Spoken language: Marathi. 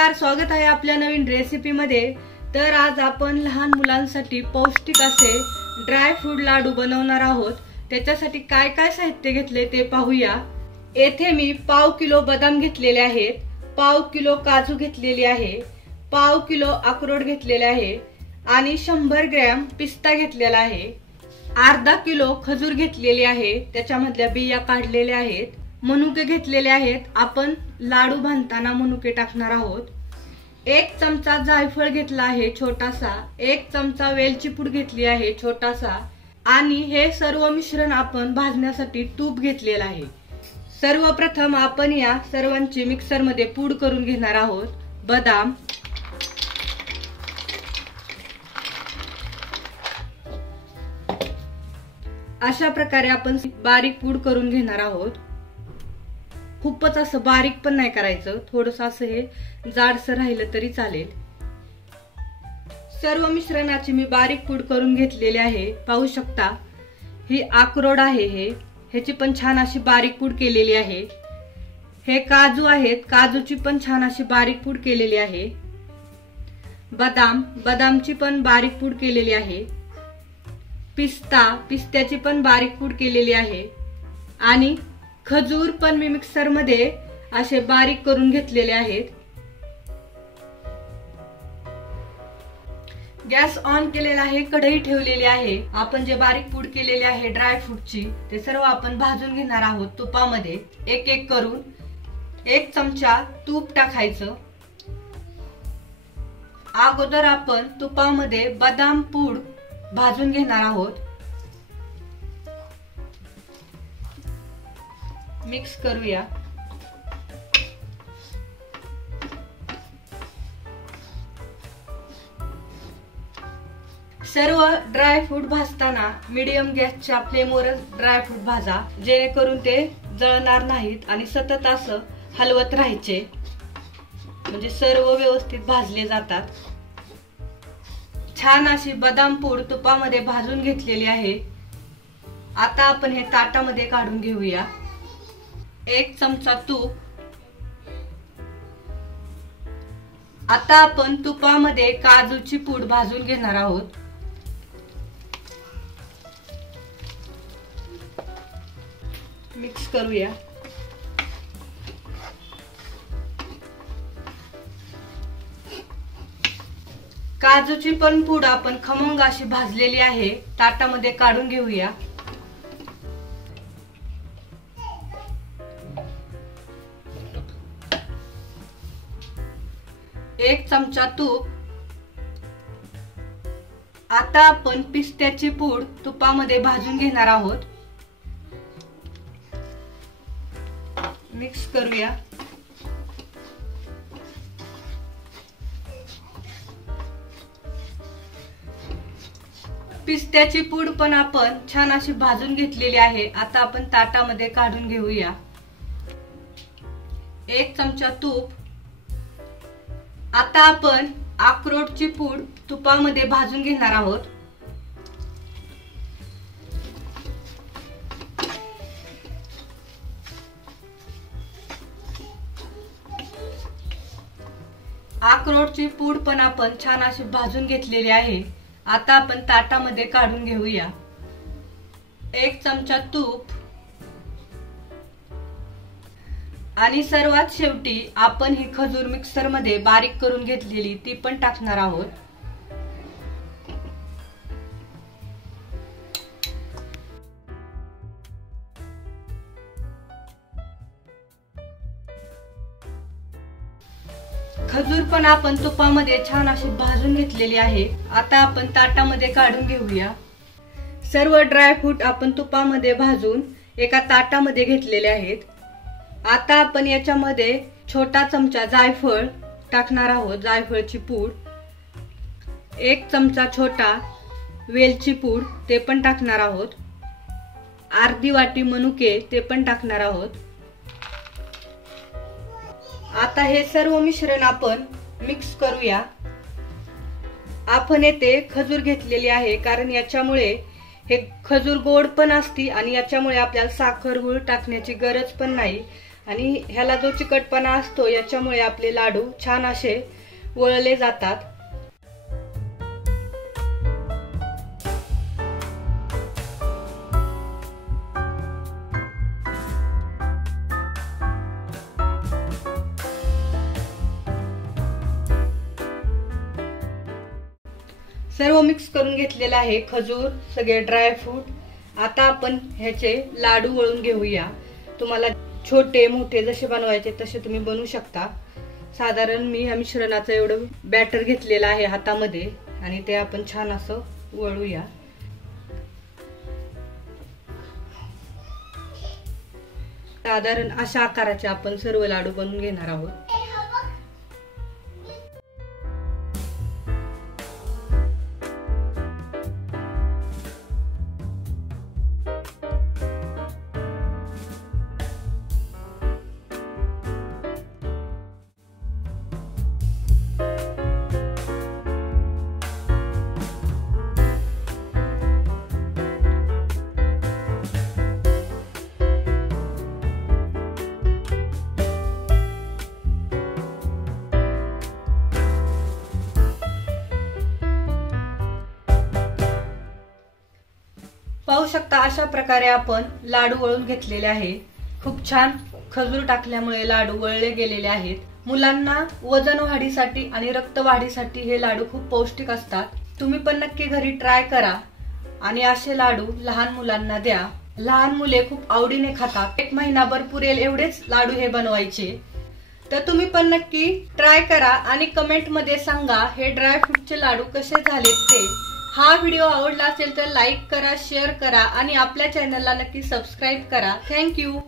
नमस्कार, स्वागत आहे आपल्या नवीन रेसिपी मध्ये। तर आज आपण लहान मुलांसाठी पौष्टिक असे ड्राय फ्रूट लाडू बनवणार आहोत। त्याच्यासाठी काय काय साहित्य घेतले ते पाहूया। येथे मी पाव किलो बदाम घेतलेले आहेत, पाव किलो काजू घेतलेली आहे, पाव किलो अक्रोड घेतलेले आहे आणि 100 ग्रॅम पिस्ता घेतलेला आहे। अर्धा किलो खजूर घेतलेली आहे, त्याच्यामधल्या बिया काढलेल्या आहेत। मनुके घेतलेले आहेत, आपण लाडू बांधताना मनुके टाकणार आहोत। 1 चमचा जायफळ घेतला आहे छोटासा, 1 चमचा वेलची पूड घेतली आहे छोटासा आणि हे सर्व मिश्रण आपण भाजण्यासाठी तूप घेतलेला आहे। सर्वप्रथम आपण या सर्वांची मिक्सर मध्ये पूड करून घेणार आहोत। बदाम, अशा प्रकारे आपण बारीक पूड करून घेणार आहोत। खूपच असं बारीक पण नाही करायचं, थोडंसं असं हे जाडसर राहिलं तरी चालेल। सर्व मिश्रणाची मी बारीक पूड करून घेतलेली आहे, पाहू शकता। ही अक्रोड आहे, ह्याची पण छान अशी बारीक पूड केलेली आहे। हे काजू आहेत, काजूची पण छान अशी बारीक पूड केलेली आहे। बदामची पण बारीक पूड केलेली आहे। पिस्त्याची पण बारीक पूड केलेली आहे आणि खजूर पण मी मिक्सर मध्ये असे बारीक करून घेतलेले आहेत। गॅस ऑन केलेला आहे, कढई ठेवलेली आहे। आपण जे बारीक पूड केलेली आहे ड्राय फ्रूटची, ते सर्व आपण भाजून घेणार आहोत तुपामध्ये। एक एक करून 1 चमचा तूप टाकायचं। अगोदर आपण तुपामध्ये बदाम पूड भाजून घेणार आहोत। मिक्स करूया। सर्व ड्राय फ्रूट भाजताना मीडियम गॅसच्या फ्लेमवर ड्राय फ्रूट भाजा, जेणेकरून ते जळणार नाहीत आणि सतत असं हलवत राहायचे, म्हणजे सर्व व्यवस्थित भाजले जातात। छान अशी बदाम पूड तुपामध्ये भाजून घेतलेली आहे। आता आपण हे ताटामध्ये काढून घेऊया। 1 चमचा तूप। आता आपण तुपामध्ये काजूची पूड भाजून घेणार आहोत। मिक्स करूया। काजूची पण पूड आपण खमंग अशी भाजलेली आहे, ताटामध्ये काढून घेऊया। एक चमचा तूप। आता आपण पिस्त्याची पूड तुपामध्ये भाजून घेणार आहोत। मिक्स करूया। पिस्त्याची पूड पण आपण छान अशी भाजून घेतलेली आहे। आता आपण ताटामध्ये काढून घेऊया। 1 चमचा तूप। आता आपण अक्रोडची पूड तुपामध्ये भाजून घेणार आहोत। अक्रोडची पूड पण आपण छान अशी भाजून घेतलेली आहे। आता आपण ताटामध्ये काढून घेऊया। 1 चमचा तूप आणि सर्वात शेवटी आपण ही खजूर मिक्सर मध्ये बारीक करून घेतलेली ती पण टाकणार आहोत। खजूर पण आपण तुपामध्ये छान अशी भाजून घेतलेली आहे। आता आपण ताटामध्ये काढून घेऊया। सर्व ड्राय फ्रूट आपण तुपामध्ये भाजून एका ताटामध्ये घेतलेले आहेत। आता आपण याच्यामध्ये छोटा चमचा जायफळ टाकणार आहोत, जायफळची पूड। 1 चमचा छोटा वेलची पूड, ते पण टाकणार आहोत। अर्धी वाटी मनुके, ते पण टाकणार आहोत। आता हे सर्व मिश्रण आपण मिक्स करूया। आपण येथे खजूर घेतलेली आहे, कारण याच्यामुळे हे खजूर गोड पण असते आणि याच्यामुळे आपल्याला साखर गूळ टाकण्याची गरज पण नाही आणि ह्याला जो चिकटपणा असतो याच्यामुळे आपले लाडू छान असे वळले जातात। सर्व मिक्स करून घेतलेलं आहे, खजूर, सगळे ड्राय फ्रूट। आता आपण ह्याचे लाडू वळून घेऊया। तुम्हाला छोटे मोठे जसे बनवायचे तसे तुम्ही बनवू शकता। साधारण मी ह्या मिश्रणाचं एवढं बॅटर घेतलेलं आहे हातामध्ये आणि ते आपण छान असं वळूया। साधारण अशा आकाराचे आपण सर्व लाडू बनवून घेणार आहोत। पाहू शकता अशा प्रकारे आपण लाडू वळून घेतलेले आहे। खूप छान खजूर टाकल्यामुळे लाडू वळले गेलेले आहेत। मुलांना वजन वाढीसाठी आणि रक्त वाढीसाठी हे लाडू खूप पौष्टिक असतात। तुम्ही पण नक्की घरी ट्राय करा आणि असे लाडू लहान मुलांना द्या। लहान मुले खूप आवडीने खातात। 1 महिनाभर पुरेल एवढेच लाडू हे बनवायचे। तर तुम्ही पण नक्की ट्राय करा आणि कमेंट मध्ये सांगा हे ड्रायफ्रूटचे लाडू कसे झालेत ते। हा व्हिडिओ आवडला असेल तर लाईक करा, शेअर करा आणि आपल्या चॅनलला नक्की सबस्क्राईब करा। थँक्यू।